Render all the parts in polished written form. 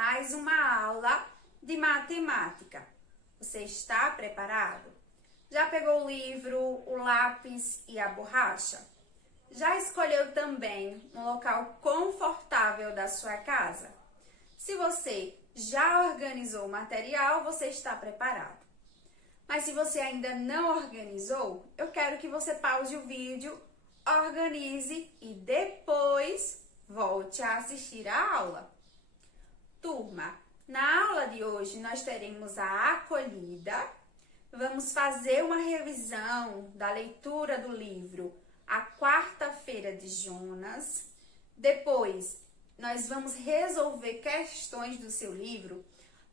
mais uma aula de matemática. Você está preparado? Já pegou o livro, o lápis e a borracha? Já escolheu também um local confortável da sua casa? Se você já organizou o material, você está preparado. Mas se você ainda não organizou, eu quero que você pause o vídeo, organize e depois volte a assistir a aula. Turma, na aula de hoje nós teremos a acolhida. Vamos fazer uma revisão da leitura do livro A Quarta-feira de Jonas. Depois, nós vamos resolver questões do seu livro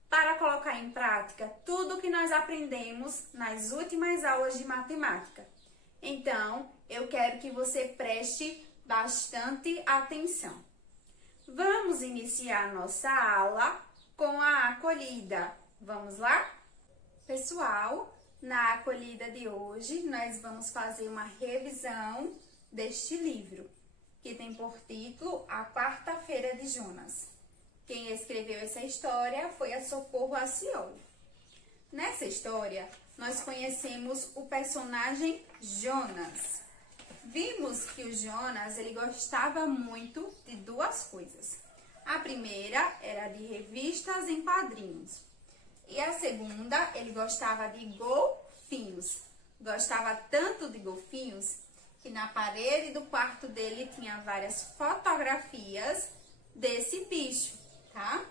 para colocar em prática tudo o que nós aprendemos nas últimas aulas de matemática. Então, eu quero que você preste bastante atenção. Vamos iniciar nossa aula com a acolhida. Vamos lá? Pessoal, na acolhida de hoje, nós vamos fazer uma revisão deste livro, que tem por título A Quarta-feira de Jonas. Quem escreveu essa história foi a Socorro Acioli. Nessa história, nós conhecemos o personagem Jonas. Vimos que o Jonas, ele gostava muito de duas coisas. A primeira era de revistas em quadrinhos. E a segunda, ele gostava de golfinhos. Gostava tanto de golfinhos que na parede do quarto dele tinha várias fotografias desse bicho, tá?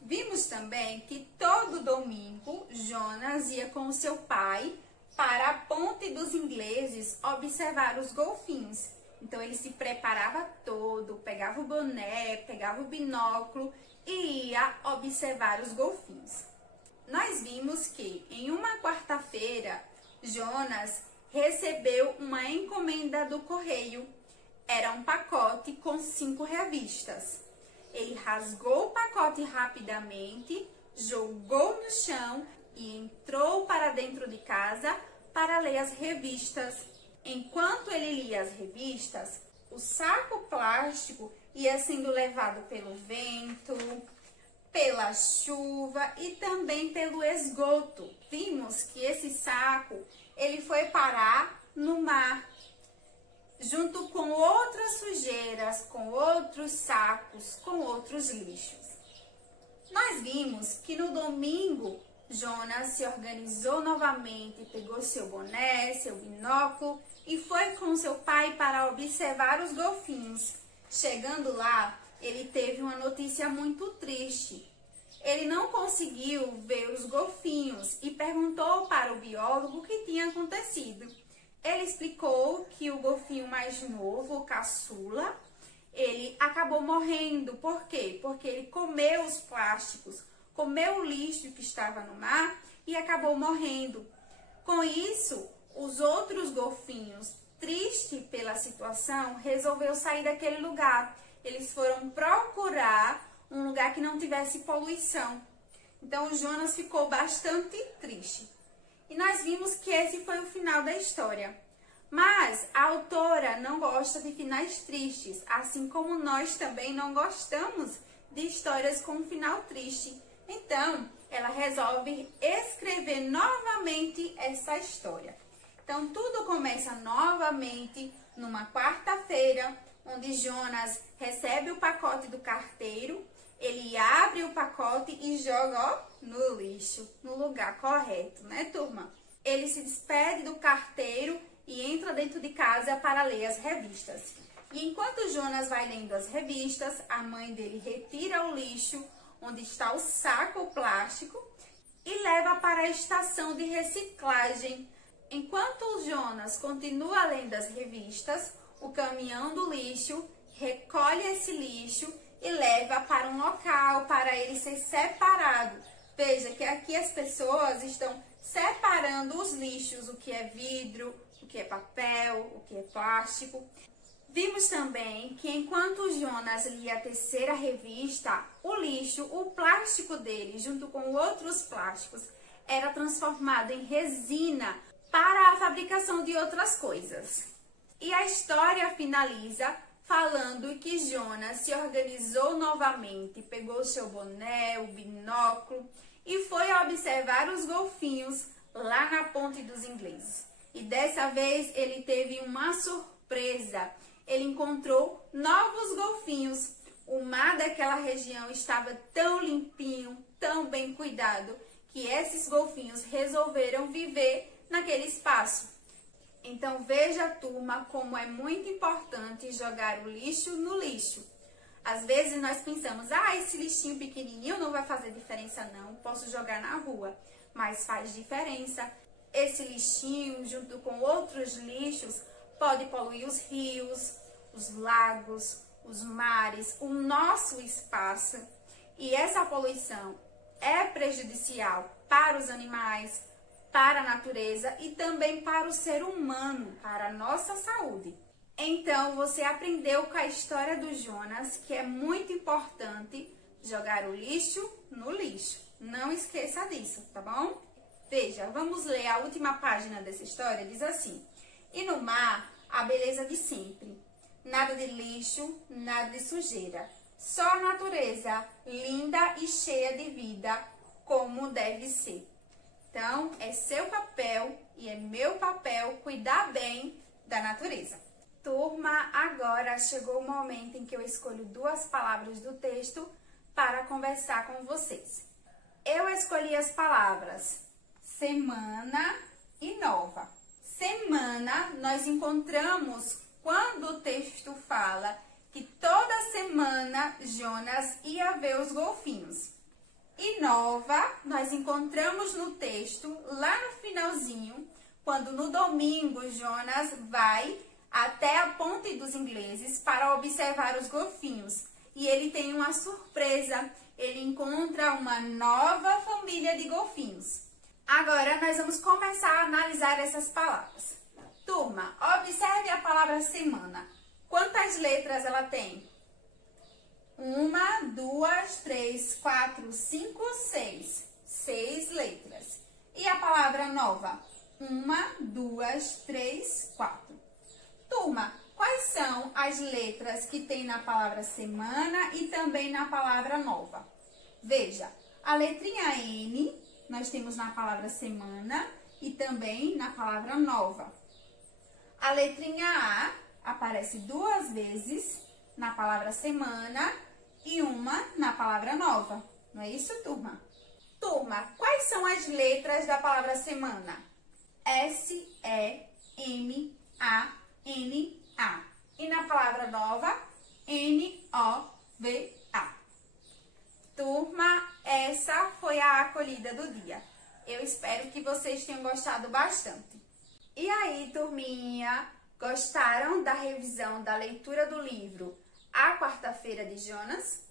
Vimos também que todo domingo Jonas ia com o seu pai para a Ponte dos Ingleses observar os golfinhos. Então ele se preparava todo, pegava o boné, pegava o binóculo e ia observar os golfinhos. Nós vimos que em uma quarta-feira Jonas recebeu uma encomenda do correio. Era um pacote com 5 revistas. Ele rasgou o pacote rapidamente, jogou no chão e entrou para dentro de casa para ler as revistas. Enquanto ele lia as revistas, o saco plástico ia sendo levado pelo vento, pela chuva e também pelo esgoto. Vimos que esse saco ele foi parar no mar, junto com outras sujeiras, com outros sacos, com outros lixos. Nós vimos que no domingo, Jonas se organizou novamente, pegou seu boné, seu binóculo e foi com seu pai para observar os golfinhos. Chegando lá, ele teve uma notícia muito triste. Ele não conseguiu ver os golfinhos e perguntou para o biólogo o que tinha acontecido. Ele explicou que o golfinho mais novo, o caçula, ele acabou morrendo. Por quê? Porque ele comeu os plásticos, comeu o lixo que estava no mar e acabou morrendo. Com isso, os outros golfinhos, tristes pela situação, resolveram sair daquele lugar. Eles foram procurar um lugar que não tivesse poluição. Então, o Jonas ficou bastante triste. E nós vimos que esse foi o final da história. Mas a autora não gosta de finais tristes, assim como nós também não gostamos de histórias com um final triste. Então, ela resolve escrever novamente essa história. Então, tudo começa novamente numa quarta-feira, onde Jonas recebe o pacote do carteiro, ele abre o pacote e joga, ó, no lixo, no lugar correto, né, turma? Ele se despede do carteiro e entra dentro de casa para ler as revistas. E enquanto Jonas vai lendo as revistas, a mãe dele retira o lixo, onde está o saco plástico, e leva para a estação de reciclagem. Enquanto o Jonas continua lendo as revistas, o caminhão do lixo recolhe esse lixo e leva para um local para ele ser separado. Veja que aqui as pessoas estão separando os lixos, o que é vidro, o que é papel, o que é plástico. Vimos também que enquanto o Jonas lia a terceira revista, o lixo, o plástico dele, junto com outros plásticos, era transformado em resina para a fabricação de outras coisas. E a história finaliza falando que Jonas se organizou novamente, pegou seu boné, o binóculo e foi observar os golfinhos lá na Ponte dos Ingleses. E dessa vez ele teve uma surpresa. Ele encontrou novos golfinhos. O mar daquela região estava tão limpinho, tão bem cuidado, que esses golfinhos resolveram viver naquele espaço. Então veja, turma, como é muito importante jogar o lixo no lixo. Às vezes nós pensamos, esse lixinho pequenininho não vai fazer diferença não, posso jogar na rua. Mas faz diferença. Esse lixinho, junto com outros lixos, pode poluir os rios, os lagos, os mares, o nosso espaço. E essa poluição é prejudicial para os animais, para a natureza e também para o ser humano, para a nossa saúde. Então, você aprendeu com a história do Jonas que é muito importante jogar o lixo no lixo. Não esqueça disso, tá bom? Veja, vamos ler a última página dessa história. Diz assim: e no mar, a beleza de sempre. Nada de lixo, nada de sujeira. Só a natureza, linda e cheia de vida, como deve ser. Então, é seu papel e é meu papel cuidar bem da natureza. Turma, agora chegou o momento em que eu escolho duas palavras do texto para conversar com vocês. Eu escolhi as palavras semana e nova. Semana, nós encontramos quando o texto fala que toda semana Jonas ia ver os golfinhos. E nova, nós encontramos no texto, lá no finalzinho, quando no domingo Jonas vai até a Ponte dos Ingleses para observar os golfinhos. E ele tem uma surpresa, ele encontra uma nova família de golfinhos. Agora nós vamos começar a analisar essas palavras. Turma, observe a palavra semana. Quantas letras ela tem? 1, 2, 3, 4, 5, 6. 6 letras. E a palavra nova? 1, 2, 3, 4. Turma, quais são as letras que tem na palavra semana e também na palavra nova? Veja, a letrinha N nós temos na palavra semana e também na palavra nova. A letrinha A aparece 2 vezes na palavra semana e uma na palavra nova. Não é isso, turma? Turma, quais são as letras da palavra semana? S, E, M, A, N, A. E na palavra nova, N, O, V, A. Turma, essa foi a acolhida do dia. Eu espero que vocês tenham gostado bastante. E aí, turminha, gostaram da revisão da leitura do livro A Quarta-feira de Jonas?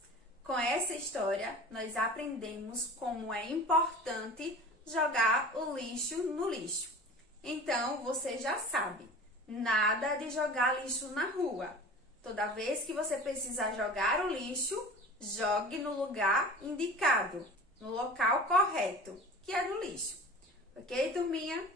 Com essa história, nós aprendemos como é importante jogar o lixo no lixo. Então, você já sabe, nada de jogar lixo na rua. Toda vez que você precisar jogar o lixo, jogue no lugar indicado, no local correto, que é no lixo. Ok, turminha?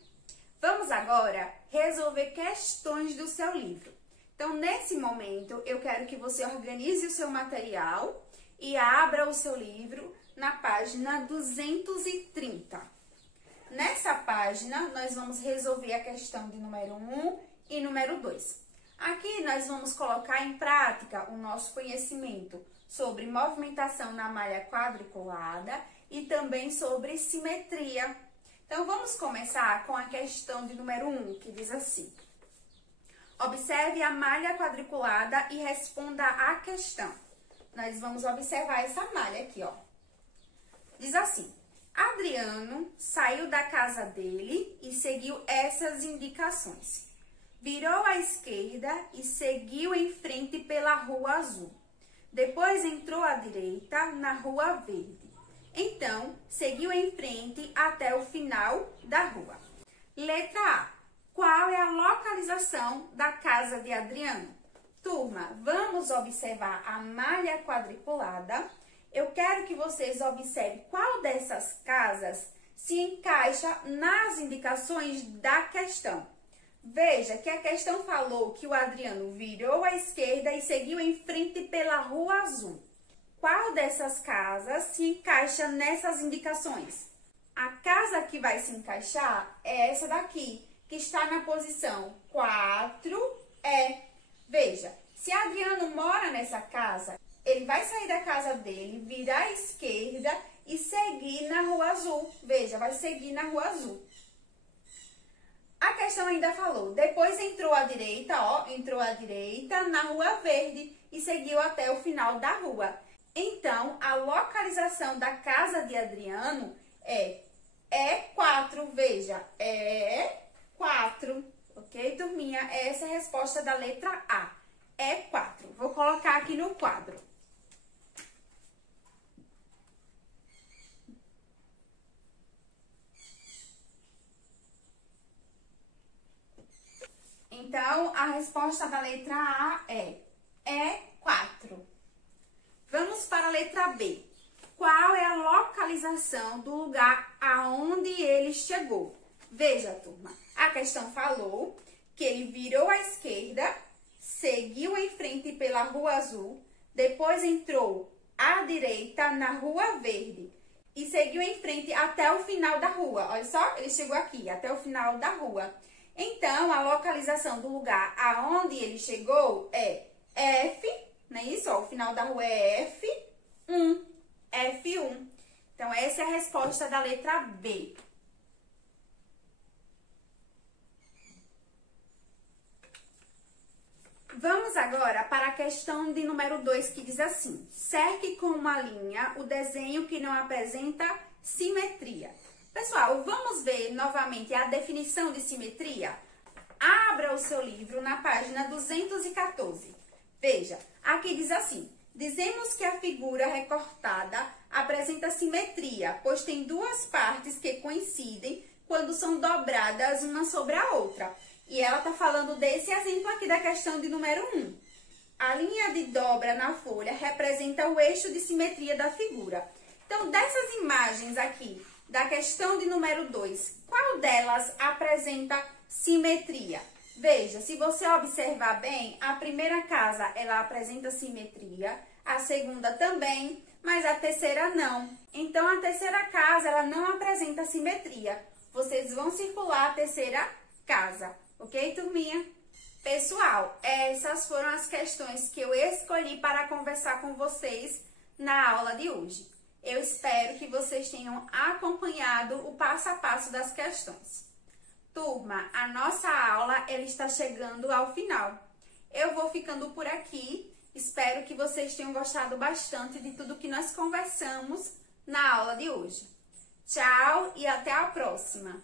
Vamos agora resolver questões do seu livro. Então, nesse momento, eu quero que você organize o seu material e abra o seu livro na página 230. Nessa página, nós vamos resolver a questão de número 1 e número 2. Aqui, nós vamos colocar em prática o nosso conhecimento sobre movimentação na malha quadriculada e também sobre simetria. Então, vamos começar com a questão de número 1, que diz assim: observe a malha quadriculada e responda à questão. Nós vamos observar essa malha aqui, ó. Diz assim: Adriano saiu da casa dele e seguiu essas indicações. Virou à esquerda e seguiu em frente pela Rua Azul. Depois entrou à direita na Rua Verde. Então, seguiu em frente até o final da rua. Letra A. Qual é a localização da casa de Adriano? Turma, vamos observar a malha quadriculada. Eu quero que vocês observem qual dessas casas se encaixa nas indicações da questão. Veja que a questão falou que o Adriano virou à esquerda e seguiu em frente pela Rua Azul. Qual dessas casas se encaixa nessas indicações? A casa que vai se encaixar é essa daqui, que está na posição 4E. Veja, se Adriano mora nessa casa, ele vai sair da casa dele, virar à esquerda e seguir na Rua Azul. Veja, vai seguir na Rua Azul. A questão ainda falou, depois entrou à direita, ó, entrou à direita na Rua Verde e seguiu até o final da rua. Então, a localização da casa de Adriano é E4, veja, E4, ok, turminha? Essa é a resposta da letra A, E4. Vou colocar aqui no quadro. Então, a resposta da letra A é E4. Vamos para a letra B. Qual é a localização do lugar aonde ele chegou? Veja, turma, a questão falou que ele virou à esquerda, seguiu em frente pela Rua Azul, depois entrou à direita na Rua Verde e seguiu em frente até o final da rua. Olha só, ele chegou aqui, até o final da rua. Então, a localização do lugar aonde ele chegou é F, não é isso? Ó, o final da rua é F1, F1. Então, essa é a resposta da letra B. Vamos agora para a questão de número 2, que diz assim: cerque com uma linha o desenho que não apresenta simetria. Pessoal, vamos ver novamente a definição de simetria? Abra o seu livro na página 214. Veja, aqui diz assim: dizemos que a figura recortada apresenta simetria, pois tem duas partes que coincidem quando são dobradas uma sobre a outra. E ela está falando desse exemplo aqui da questão de número 1. A linha de dobra na folha representa o eixo de simetria da figura. Então, dessas imagens aqui, da questão de número 2, qual delas apresenta simetria? Veja, se você observar bem, a primeira casa, ela apresenta simetria, a segunda também, mas a terceira não. Então, a terceira casa, ela não apresenta simetria. Vocês vão circular a terceira casa, ok, turminha? Pessoal, essas foram as questões que eu escolhi para conversar com vocês na aula de hoje. Eu espero que vocês tenham acompanhado o passo a passo das questões. Turma, a nossa aula ela está chegando ao final. Eu vou ficando por aqui. Espero que vocês tenham gostado bastante de tudo que nós conversamos na aula de hoje. Tchau e até a próxima!